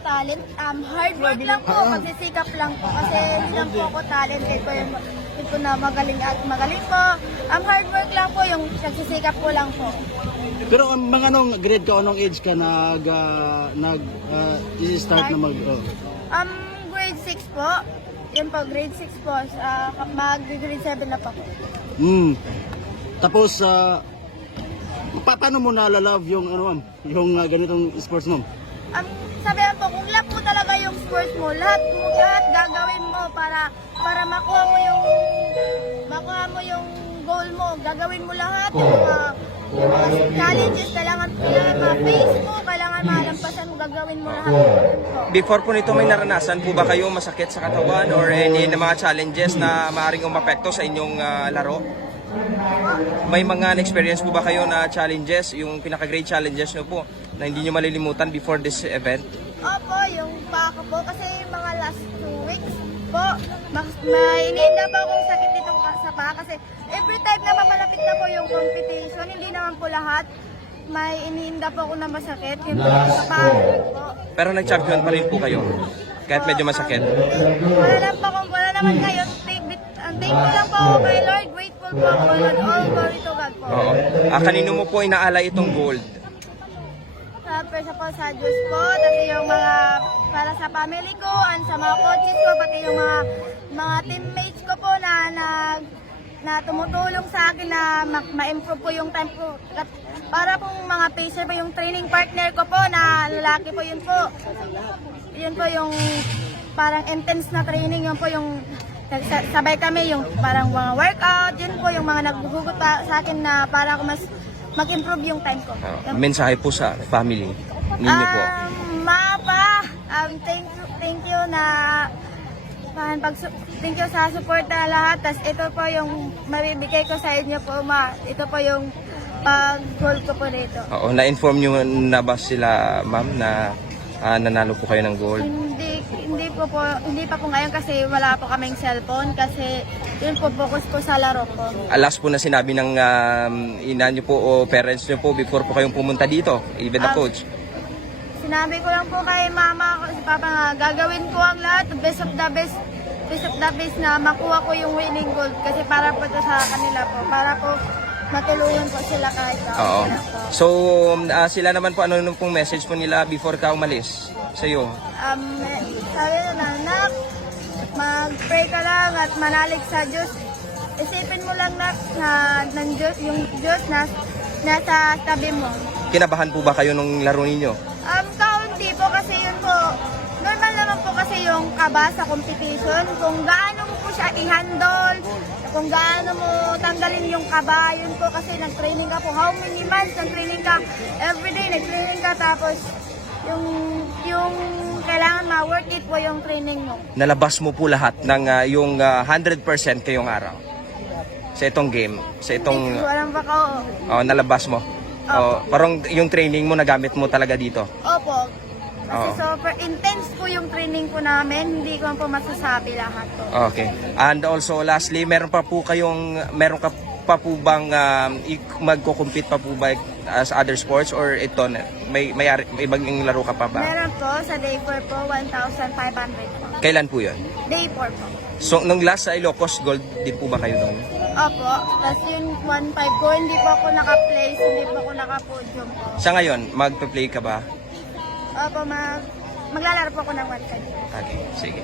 talent. Hard work lang po, pagsisikap lang po. Kasi hindi lang po ako talented ko yung ko na magaling at magaling po. Hard work lang po, yung nagsisikap po lang po. Pero mga anong grade ka, anong age ka start na mag... Grade 6 po. Yun po, grade 6 po. Mag-grade 7 na po. Tapos, paano mo na-love yung, yung ganitong sports mo? Sabihan po, kung love mo talaga yung sports mo, lahat gagawin mo para makuha mo yung goal mo. Gagawin mo lahat yung mga challenges, kailangan ma-face mo, kailangan malampasan mo, gagawin mo lahat. Before po nito, may naranasan po ba kayo masakit sa katawan or any na mga challenges na maaaring umapekto sa inyong laro? May mga na-experience po ba kayo na challenges, yung pinaka-great challenges nyo po na hindi nyo malilimutan before this event? Opo, yung pa ako po kasi mga last 2 weeks po, may iniinda pa akong sakit dito sa paa kasi every time na mamalapit na po yung competition, hindi naman po lahat, may iniinda po ako na masakit, yung sa paa po. Pero nag-champion pa rin po kayo, kahit medyo masakit? Wala naman ngayon, thankful lang po ako kay Lord, grateful po ako, and all glory to God po. Oo. Kanino mo po inaalay itong gold? First po sa Diyos po, pati yung mga para sa family ko, and sa mga coaches ko, pati yung mga teammates ko po na tumutulong sa akin na ma-improve po yung time ko. Para pong mga pacer po yung training partner ko po na lalaki po yun po. Yun po yung parang intense na training, yun po yung sabay kami yung parang mga workout, yun po yung mga naghuhugot sa akin na para ako mas mag-improve yung time ko. Mensahe po sa family ninyo po. Thank you na thank you sa support na lahat. Tas ito po yung mabibigay ko sa inyo po, ma. Ito po yung pag-goal ko po dito. Oo, na-inform nyo na ba sila, ma'am, na nanalo po kayo ng gold? Hindi pa po ngayon kasi wala po kaming cellphone kasi yun po focus ko sa laro ko. Last po na sinabi ng ina nyo po o parents nyo po before po kayong pumunta dito, even the coach? Sinabi ko lang po kay mama, si papa nga, gagawin ko ang lahat, best of the best na makuha ko yung winning goal kasi para po ito sa kanila po, para po matulungan po sila kahit Oo. So, sila naman po, ano nung pong message po nila before ka umalis sa iyo? Sabi na, anak, mag-pray ka lang at manalig sa Diyos. Isipin mo lang na ng Diyos, yung Diyos na nasa tabi mo. Kinabahan po ba kayo nung laro ninyo? Kaunti po kasi yun po. Normal naman po kasi yung kaba sa competition. Kung gaano mo po siya i-handle, kung gaano mo tanggalin yung kaba, yun po kasi nag-training ka po. How many months nag-training ka? Everyday nag-training ka tapos yung kailangan ma-worth it po yung training mo. Nalabas mo po lahat ng yung 100% kayong araw sa itong game, sa itong... Walang baka nalabas mo. Parang yung training mo nagamit mo talaga dito. Opo. Kasi super intense po yung training po namin, hindi ko po masasabi lahat po. Okay. And also lastly, meron ka pa po bang magko-compete pa po ba sa other sports or ito may ibang laro ka pa ba? Meron po sa day 4 po 1,500 po. Kailan po 'yon? Day 4 po. So nung last sa Ilocos Gold din po ba kayo doon? Opo. Tapos yung 1,500 ko, hindi po ako naka-place, hindi po ako naka-podium po. Sa ngayon, magpe-play ka ba? Opo, maglalaro po ako ng 1,500. Okay, sige.